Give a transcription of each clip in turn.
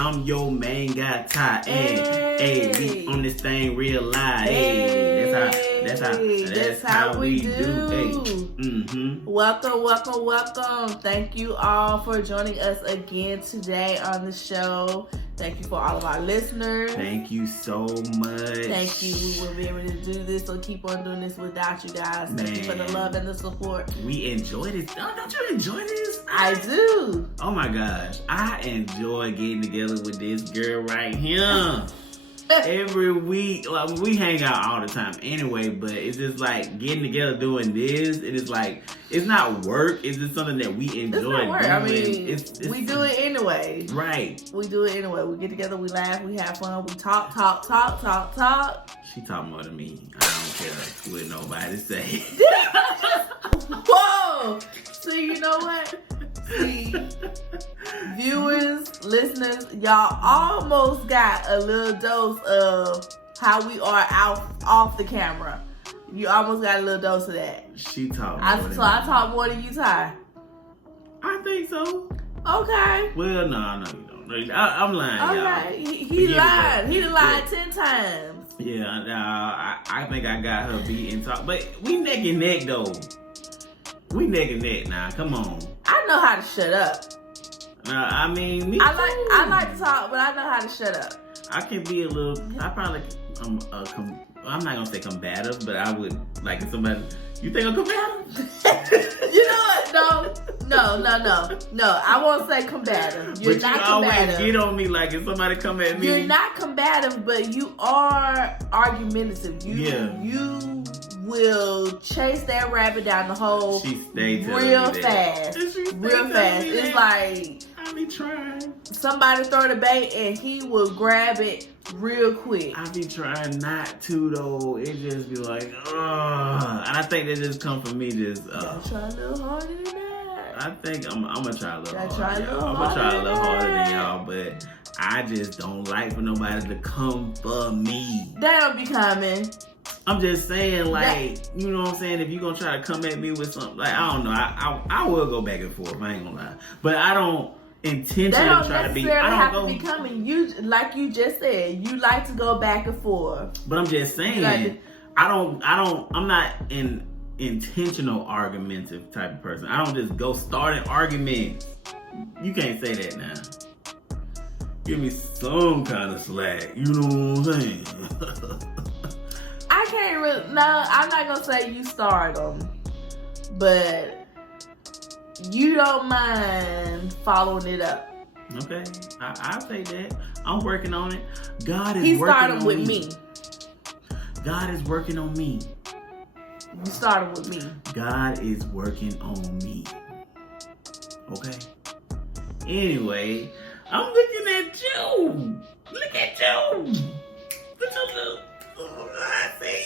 I'm your main guy, Ty. Hey, we on this thing real live. Hey, that's how we do. Hey. Mm-hmm. Welcome. Thank you all for joining us again today on the show. Thank you for all of our listeners. Thank you so much. Thank you. We wouldn't be able to do this or keep on doing this without you guys. Thank you for the love and the support. We enjoy this. Don't you enjoy this? I do. Oh my gosh. I enjoy getting together with this girl right here. Every week, like, we hang out all the time anyway, but it's just like getting together doing this, and it's like, it's not work, it's just something that we enjoy it's not work. doing. I mean, we do it anyway. Right. We do it anyway. We get together, we laugh, we have fun, we talk. She talk more than me. I don't care what nobody say. Whoa! See, you know what? See, viewers, listeners, y'all almost got a little dose of how we are off the camera. You almost got a little dose of that. She talk more than me. I talk more than you, Ty. I think so. Okay. Well, no, you don't. I'm lying, okay. y'all. He lied. He done lied 10 times. Yeah, I think I got her beat and talk. But we neck and neck, though. We neck and neck now. Come on. I know how to shut up. I mean, me I like to talk, but I know how to shut up. I can be a little. I'm not gonna say combative, but I would like if somebody. You think I'm combative? You know what? No. I won't say combative. You're not combative. Always get on me like if somebody come at me. You're not combative, but you are argumentative. You will chase that rabbit down the hole real fast. It's like I be trying. Somebody throw the bait and he will grab it real quick. I be trying not to though. It just be like, ugh. And I think that just come from me just gotta try a little harder than that. I think I'm gonna try a little harder. I'm gonna try a little harder than y'all, but I just don't like for nobody to come for me. They don't be coming. I'm just saying, like, you know what I'm saying? If you gonna try to come at me with something, like, I don't know. I will go back and forth. I ain't gonna lie, but I don't intentionally try to be. I don't have to be coming. You, like you just said, you like to go back and forth. But I'm just saying, I'm not an intentional argumentative type of person. I don't just go start an argument. You can't say that now. Give me some kind of slack. You know what I'm saying? I can't really. No, I'm not gonna say you start them, but you don't mind following it up. Okay, I'll take that. I'm working on it. God is working on me. He started with me. God is working on me. You started with me. God is working on me. Okay. Anyway, I'm looking at you. Look at you. Look. I see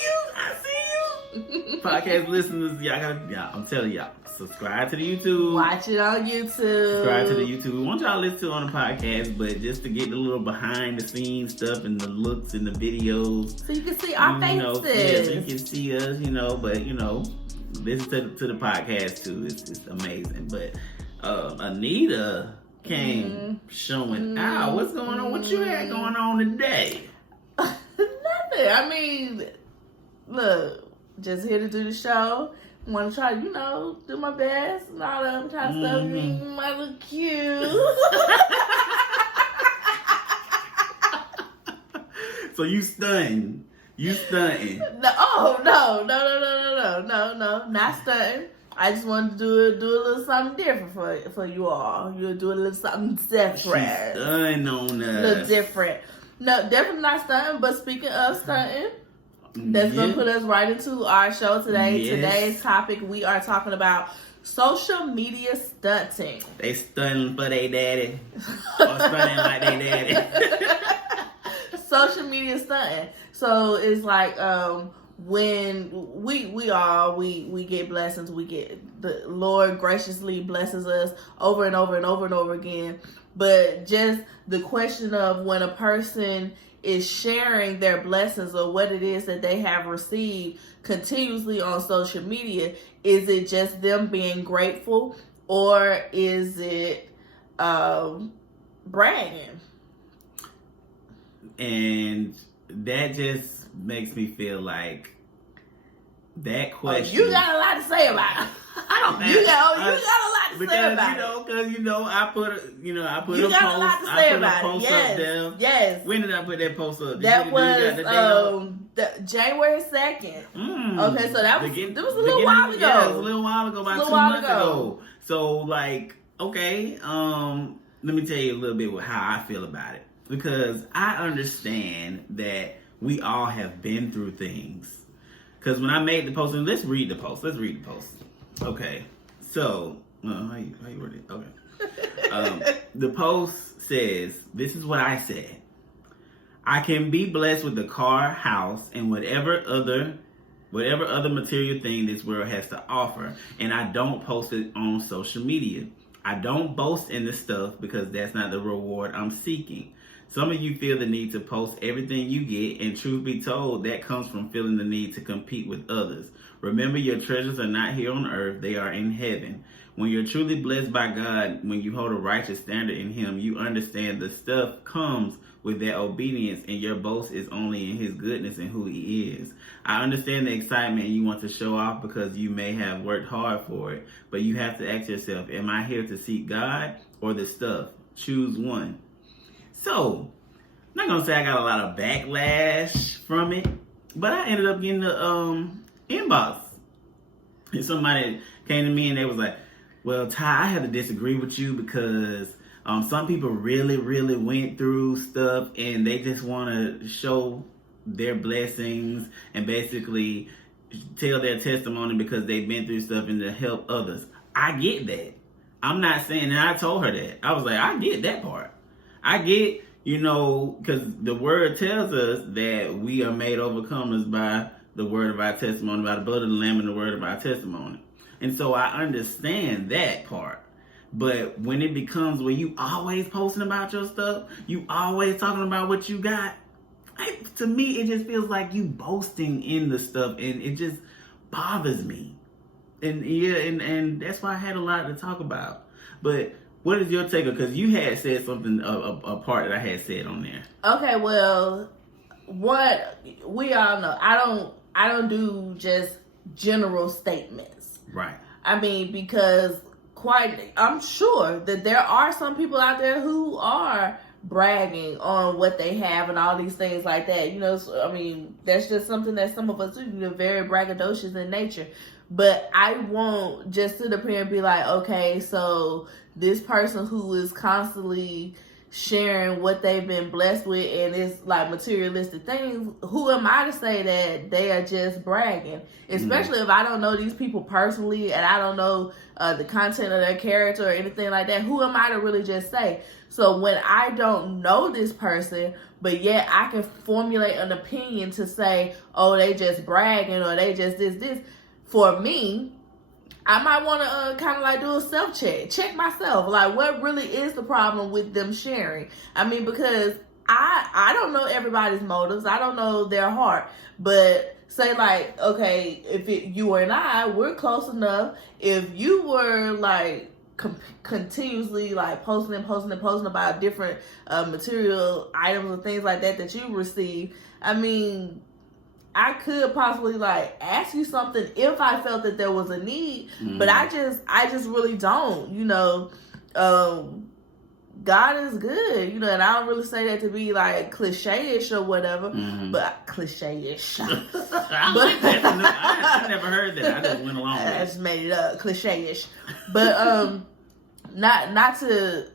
you. Podcast listeners, I'm telling y'all, subscribe to the YouTube. Watch it on YouTube. Subscribe to the YouTube. We want y'all to listen to it on the podcast, but just to get the little behind the scenes stuff and the looks and the videos. So you can see our faces. So you can see us, but listen to the podcast too. It's amazing. But Anita came showing out. What's going on? What you had going on today? Nothing. I mean, look, just here to do the show. Want to try, do my best and all that kind of stuff. Being my little cute. So you stunting. No, not stunting. I just wanted to do a little something different for you all. You'll do a little something different. She's stunting on us. A little different. No, definitely not stunting, but speaking of stunting, that's going to put us right into our show today. Yes. Today's topic, we are talking about social media stunting. They stunting for their daddy. Or stunting like their daddy. Social media stunting. So it's like when we get blessings, the Lord graciously blesses us over and over and over and over again. But just the question of when a person is sharing their blessings or what it is that they have received continuously on social media, is it just them being grateful, or is it bragging? And that just makes me feel like that question. You got a lot to say about it. I don't have. You got a lot to say about it. Because I put a You got a lot to say about it. Up Yes. there. Yes. When did I put that post up? That was January 2nd. Okay, so that was a little while ago. Yeah, it was a little while ago, about 2 months ago. So like, okay, let me tell you a little bit how I feel about it. Because I understand that we all have been through things. Because when I made the post, and let's read the post. Okay, so how you word it? Okay. The post says, "This is what I said. I can be blessed with a car, house, and whatever other material thing this world has to offer, and I don't post it on social media. I don't boast in this stuff because that's not the reward I'm seeking. Some of you feel the need to post everything you get, and truth be told, that comes from feeling the need to compete with others. Remember, your treasures are not here on earth, they are in heaven. When you're truly blessed by God, when you hold a righteous standard in Him, you understand the stuff comes with that obedience, and your boast is only in His goodness and who He is. I understand the excitement you want to show off because you may have worked hard for it, but you have to ask yourself, am I here to seek God or the stuff? Choose one." So, I'm not gonna say I got a lot of backlash from it, but I ended up getting the inbox. And somebody came to me and they was like, "Well, Ty, I had to disagree with you because some people really, really went through stuff and they just want to show their blessings and basically tell their testimony because they've been through stuff and to help others." I get that. I'm not saying, and I told her that. I was like, I get that part. I get, because the word tells us that we are made overcomers by the word of our testimony, by the blood of the Lamb and the word of our testimony. And so I understand that part. But when it becomes where you always posting about your stuff, you always talking about what you got, to me, it just feels like you boasting in the stuff, and it just bothers me. And yeah, and that's why I had a lot to talk about. But what is your take? Because you had said something, a part that I had said on there. Okay, well, what we all know, I don't do just general statements. Right. I mean, because I'm sure that there are some people out there who are bragging on what they have and all these things like that. So, I mean, that's just something that some of us do. Very braggadocious in nature. But I won't just sit up here and be like, okay, so this person who is constantly sharing what they've been blessed with and it's like materialistic things, who am I to say that they are just bragging? Especially if I don't know these people personally and I don't know the content of their character or anything like that. Who am I to really just say? So when I don't know this person, but yet I can formulate an opinion to say, oh, they just bragging or they just this. For me, I might want to kind of like do a self-check. Check myself. Like, what really is the problem with them sharing? I mean, because I don't know everybody's motives. I don't know their heart. But say like, okay, if you and I, we're close enough. If you were like continuously like posting about different material items and things like that you receive, I mean, I could possibly like ask you something if I felt that there was a need, but I just really don't, God is good, and I don't really say that to be like cliche-ish or whatever, but cliche-ish. I never heard that. I just went along with it. I just made it up, cliche-ish. But not to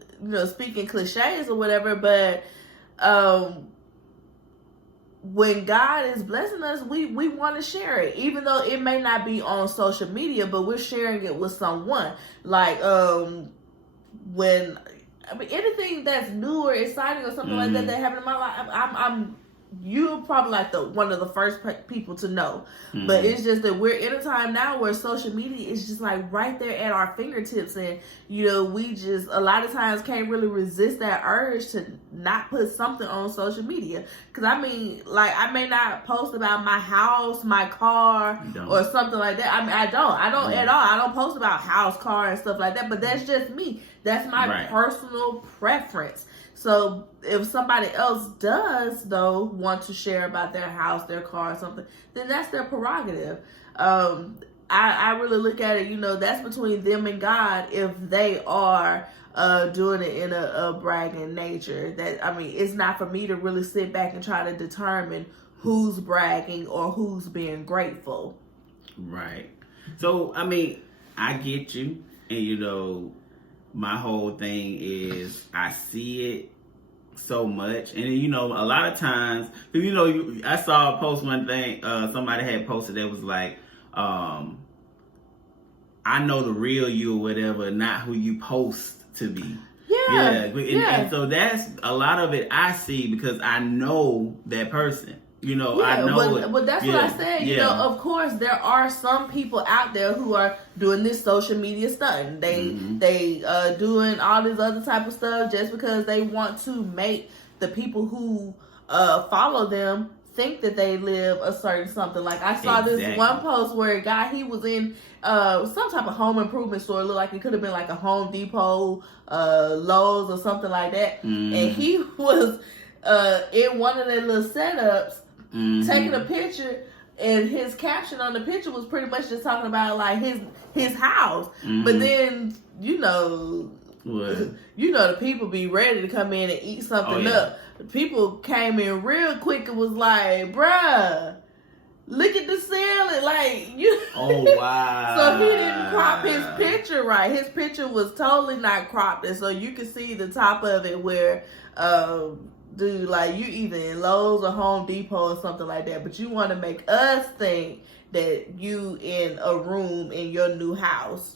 speak in cliches or whatever, but when God is blessing us, we want to share it, even though it may not be on social media, but we're sharing it with someone. Like anything that's new or exciting or something like that happened in my life, you're probably like one of the first people to know. But it's just that we're in a time now where social media is just like right there at our fingertips, and we just a lot of times can't really resist that urge to not put something on social media. Because I mean, like, I may not post about my house, my car, or something like that. I mean, I don't at all. I don't post about house, car, and stuff like that. But that's just me. That's my personal preference. So if somebody else does, though, want to share about their house, their car, or something, then that's their prerogative. I really look at it, you know, that's between them and God if they are doing it in a bragging nature. That, I mean, it's not for me to really sit back and try to determine who's bragging or who's being grateful. Right. So, I mean, I get you. And, you know, my whole thing is I see it so much. And, you know, a lot of times, you know, I saw a post one thing, somebody had posted that was like, I know the real you or whatever, not who you post to be. Yeah. And so that's a lot of it I see because I know that person. You know, I know. But that's what I said. You know, of course, there are some people out there who are doing this social media stunting. They doing all this other type of stuff just because they want to make the people who follow them think that they live a certain something. Like I saw this one post where a guy, he was in some type of home improvement store. It looked like it could have been like a Home Depot, Lowe's, or something like that. And he was in one of their little setups. Taking a picture, and his caption on the picture was pretty much just talking about like his house. But then you know the people be ready to come in and eat something up. The people came in real quick and was like, "Bruh, look at the ceiling!" Like you. Oh wow! So he didn't crop his picture right. His picture was totally not cropped, and so you can see the top of it where. Dude, like you either in Lowe's or Home Depot or something like that, but you want to make us think that you in a room in your new house.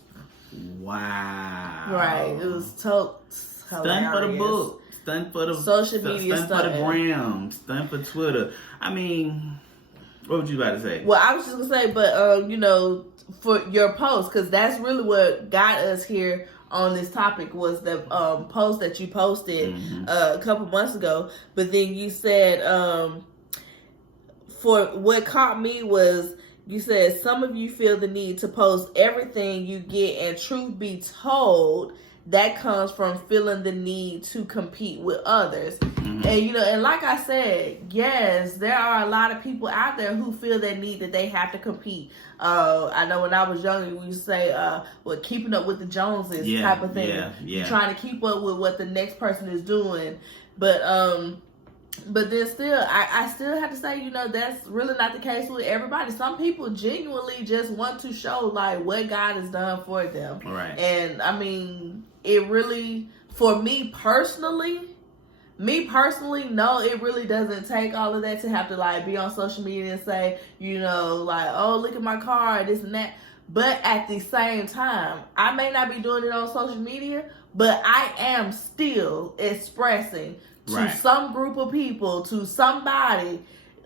Wow. Right. It was hilarious. Stunt for the book. Stunt for the social media. Stunt for the gram. Stunt for Twitter. I mean, what would you about to say? Well, I was just gonna say, but you know, for your post, because that's really what got us here on this topic was the post that you posted a couple months ago. But then you said, for what caught me was you said some of you feel the need to post everything you get, and truth be told, that comes from feeling the need to compete with others. And you know, and like I said, yes, there are a lot of people out there who feel that need that they have to compete. I know when I was younger, we used to say, keeping up with the Joneses type of thing. You're trying to keep up with what the next person is doing. But then still, I still have to say, you know, that's really not the case with everybody. Some people genuinely just want to show like what God has done for them. Right. And I mean, it really, for me personally, no, it really doesn't take all of that to have to like be on social media and say, you know, like, oh, look at my car, this and that. But at the same time, I may not be doing it on social media, but I am still expressing to some group of people, to somebody,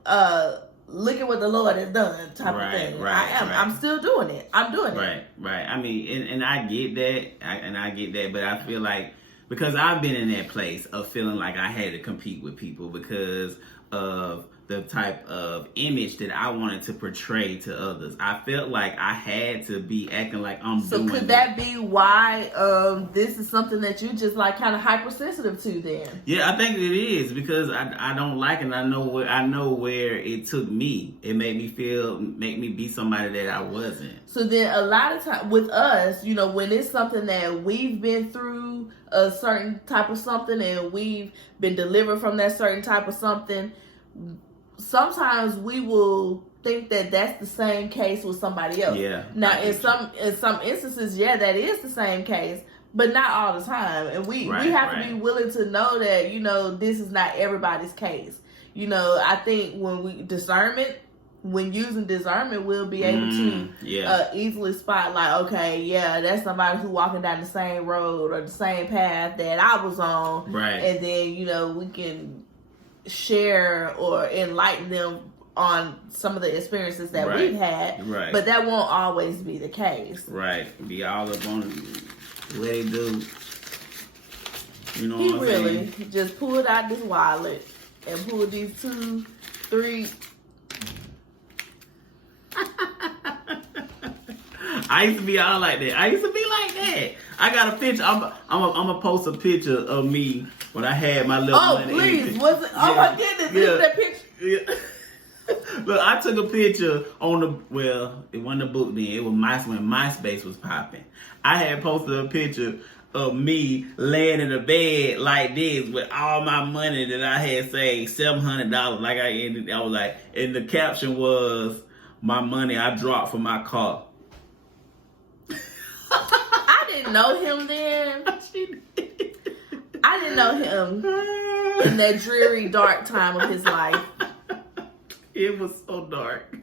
look at what the Lord has done type of thing. I'm still doing it. I'm doing it. Right. I mean, and I get that, but I feel like, because I've been in that place of feeling like I had to compete with people because of the type of image that I wanted to portray to others. I felt like I had to be acting like I'm doing. So could that be why this is something that you just like kind of hypersensitive to then? Yeah, I think it is because I don't like it. I know where it took me. It made me be somebody that I wasn't. So then a lot of time with us, you know, when it's something that we've been through a certain type of something and we've been delivered from that certain type of something, sometimes we will think that that's the same case with somebody else. Yeah. Now, in some instances, yeah, that is the same case, but not all the time. And we have to be willing to know that, you know, this is not everybody's case. You know, I think when using discernment, we'll be able to easily spot like, okay, yeah, that's somebody who walking down the same road or the same path that I was on. Right. And then, you know, we can share or enlighten them on some of the experiences that we've had. Right. But that won't always be the case. Right. Be all up on what they do. You know he what I'm really saying? just pulled out this wallet and pulled these 2, 3. I used to be all like that. I used to be like that. I got a picture. I'm gonna post a picture of me when I had my little. Oh, please! Was it? Oh my goodness! Yeah. Is that picture? Yeah. Look, I took a picture on it wasn't a book then. It was when MySpace was popping. I had posted a picture of me laying in the bed like this with all my money that I had saved, $700. Like I was like, and the caption was, "My money I dropped for my car." I didn't know him then. I didn't know him in that dreary, dark time of his life. It was so dark.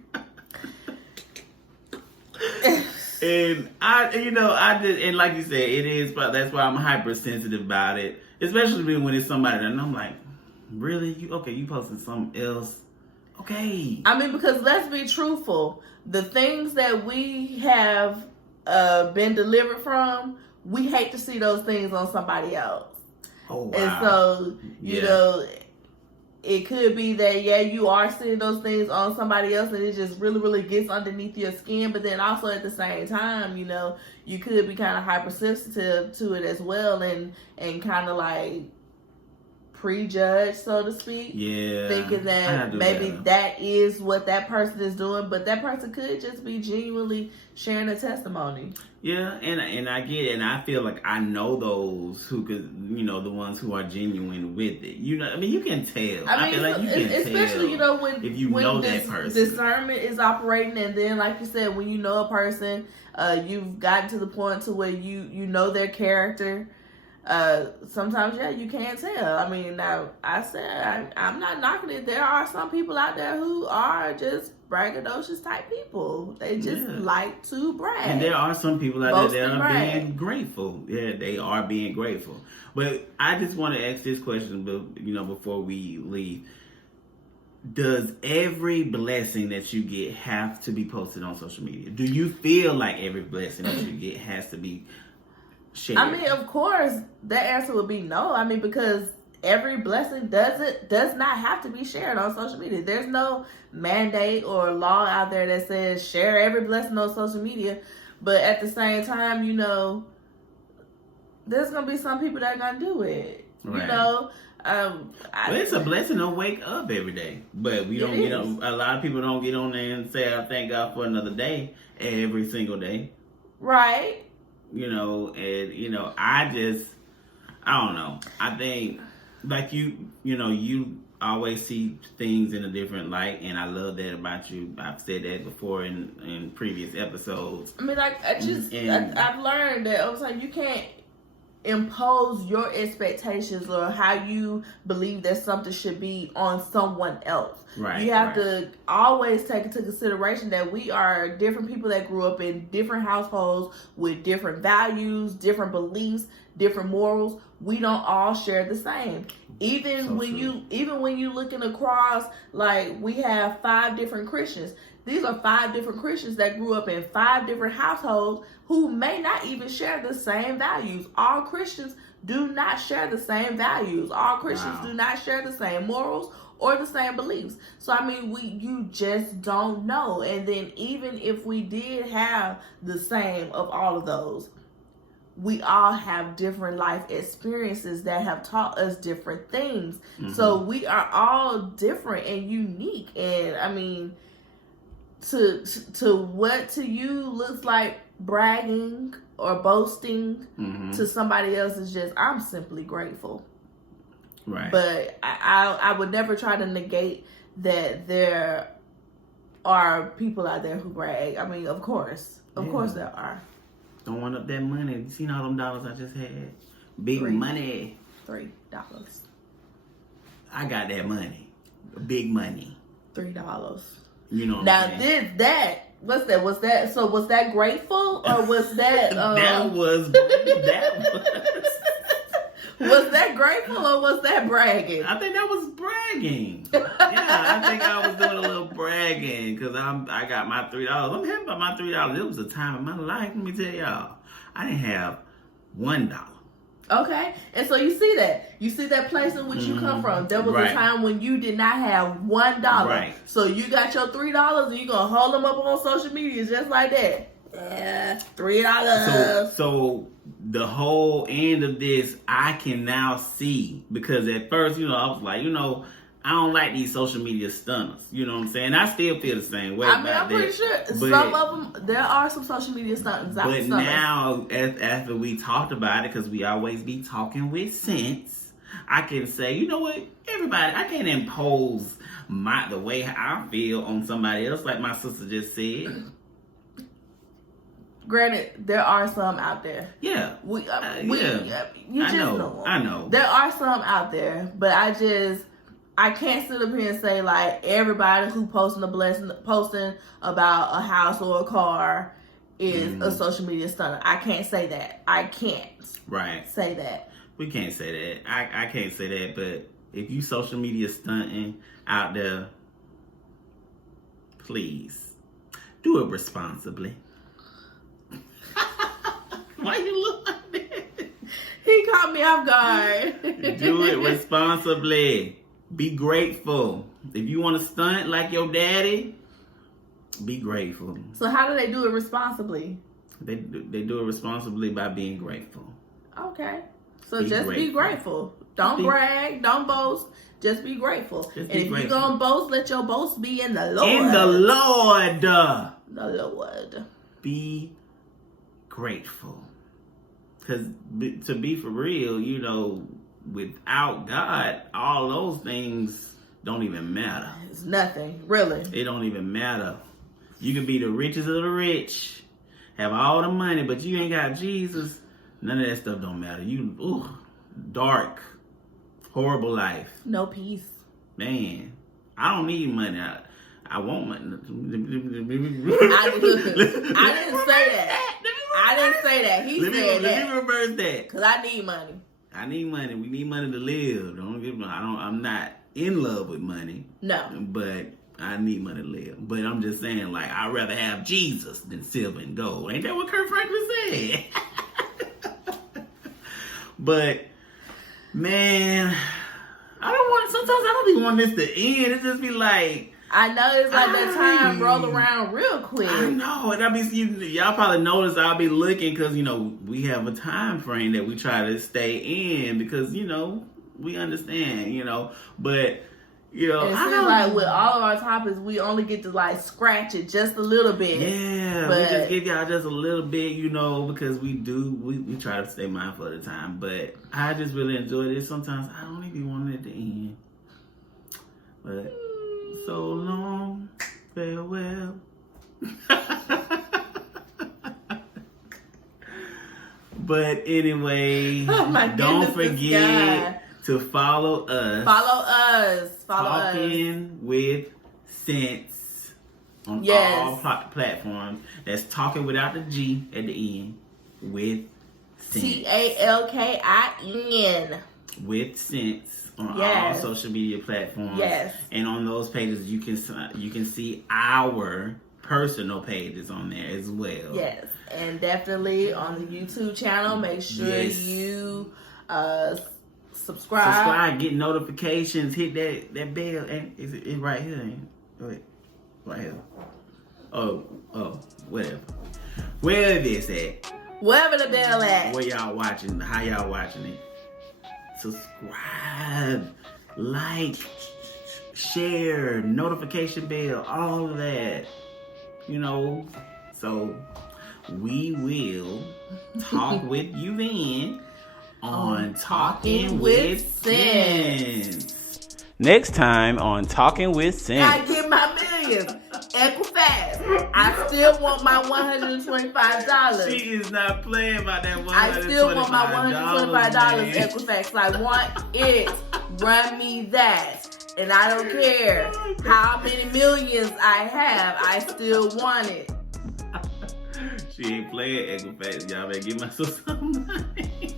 And and like you said, it is, but that's why I'm hypersensitive about it. Especially when it's somebody and I'm like, really? You posted something else? Okay. I mean, because let's be truthful. The things that we have been delivered from, we hate to see those things on somebody else. Oh, wow. And so, you know, it could be that, you are seeing those things on somebody else and it just really, really gets underneath your skin. But then also at the same time, you know, you could be kind of hypersensitive to it as well and kind of like prejudge, so to speak. Yeah. Thinking that maybe that is what that person is doing, but that person could just be genuinely sharing a testimony. Yeah, and I get it, and I feel like I know those who could, the ones who are genuine with it. You can tell. I feel like you can tell. Especially, when if you know that person. Discernment is operating, and then, like you said, when you know a person, you've gotten to the point to where you know their character. Sometimes, you can't tell. I mean, now, I'm not knocking it. There are some people out there who are just braggadocious type people. They just like to brag. And there are some people out there that are being grateful. Yeah, they are being grateful. But I just want to ask this question, before we leave. Does every blessing that you get have to be posted on social media? Do you feel like every blessing that you get has to be shared? I mean, of course, the answer would be no. I mean, because every blessing does not have to be shared on social media. There's no mandate or law out there that says share every blessing on social media. But at the same time, there's gonna be some people that are gonna do it. Right. It's a blessing to wake up every day, but we don't get on. A lot of people don't get on there and say, "I thank God for another day" every single day. Right. I don't know. I think, like you always see things in a different light, and I love that about you. I've said that before in previous episodes. I mean, I've learned that over time you can't impose your expectations or how you believe that something should be on someone else. Right. You have to always take into consideration that we are different people that grew up in different households with different values, different beliefs, different morals. We don't all share the same. Even when you looking across, like we have 5 different Christians. These are 5 different Christians that grew up in 5 different households who may not even share the same values. All Christians do not share the same values. All Christians do not share the same morals or the same beliefs. So, I mean, you just don't know. And then even if we did have the same of all of those, we all have different life experiences that have taught us different things. Mm-hmm. So we are all different and unique. And I mean, to what to you looks like bragging or boasting, to somebody else is just, I'm simply grateful. Right. But I would never try to negate that there are people out there who brag. I mean, of course there are. Throwing up that money. You seen all them dollars I just had? Big money. $3. I got that money. Big money. $3. You know what now, I'm saying? What's that? Was that grateful or was that that was was that grateful or was that bragging? I think that was bragging. Yeah, I think I was doing a little bragging because I got my $3. I'm happy about my $3. It was a time in my life. Let me tell y'all, I didn't have $1. Okay, and so you see that place in which you come from. There was a time when you did not have $1. Right. So you got your $3 and you're gonna hold them up on social media just like that. Yeah, $3. So the whole end of this, I can now see, because at first, I was like, I don't like these social media stunners. You know what I'm saying? I still feel the same way. I'm pretty sure some of them, there are some social media stunners out there. But now, after we talked about it, because we always be talking with sense, I can say, you know what, everybody, I can't impose the way I feel on somebody else, like my sister just said. Granted, there are some out there. Yeah. You just know. I know. There are some out there, but I can't sit up here and say like everybody who posting about a house or a car is a social media stunner. I can't say that. I can't. Right. Say that. We can't say that. I can't say that. But if you social media stunting out there, please do it responsibly. Why you look like that? He caught me off guard. Do it responsibly. Be grateful. If you want to stunt like your daddy, be grateful. So how do they do it responsibly? They do it responsibly by being grateful. Okay. So be grateful. Don't brag. Don't boast. Just be grateful. And if you're going to boast, let your boast be in the Lord. In the Lord. The Lord. Be grateful. Because to be for real, without God, all those things don't even matter. It's nothing, really. It don't even matter. You can be the richest of the rich, have all the money, but you ain't got Jesus. None of that stuff don't matter. Dark, horrible life. No peace. Man, I don't need money. I want money. I didn't say that. I didn't say that. He said that. Let me reverse that. Because I need money. I need money. We need money to live. I'm not in love with money. No. But I need money to live. But I'm just saying, like, I'd rather have Jesus than silver and gold. Ain't that what Kirk Franklin said? But, man, sometimes I don't even want this to end. It just be like, I know it's like that time roll around real quick. I know. And y'all probably notice I'll be looking because, we have a time frame that we try to stay in because, we understand, but, it seems like with all of our topics, we only get to like scratch it just a little bit. Yeah, we just give y'all just a little bit, because we try to stay mindful of the time. But I just really enjoy this. Sometimes I don't even want it to end. But so long, farewell. But anyway, don't forget to follow us. Talking with Sense on all platforms. That's talking without the G at the end. With Sense. TALKIN. With Sense on all social media platforms. Yes. And on those pages, you can see our personal pages on there as well. Yes. And definitely on the YouTube channel, make sure you subscribe, get notifications, hit that bell, and it's right here. Wait, right here. Oh, whatever. Where is this at? Wherever the bell at. Where y'all watching? How y'all watching it? Subscribe, like, share, notification bell, all of that. So we will talk with you then on Talking with Sense. Next time on Talking with Sense. I get my millions. Equifax. I still want my $125. She is not playing about that $125. I still want my $125 Equifax. I want it. Run me that. And I don't care how many millions I have. I still want it. She ain't playing Equifax. Y'all better give myself some money.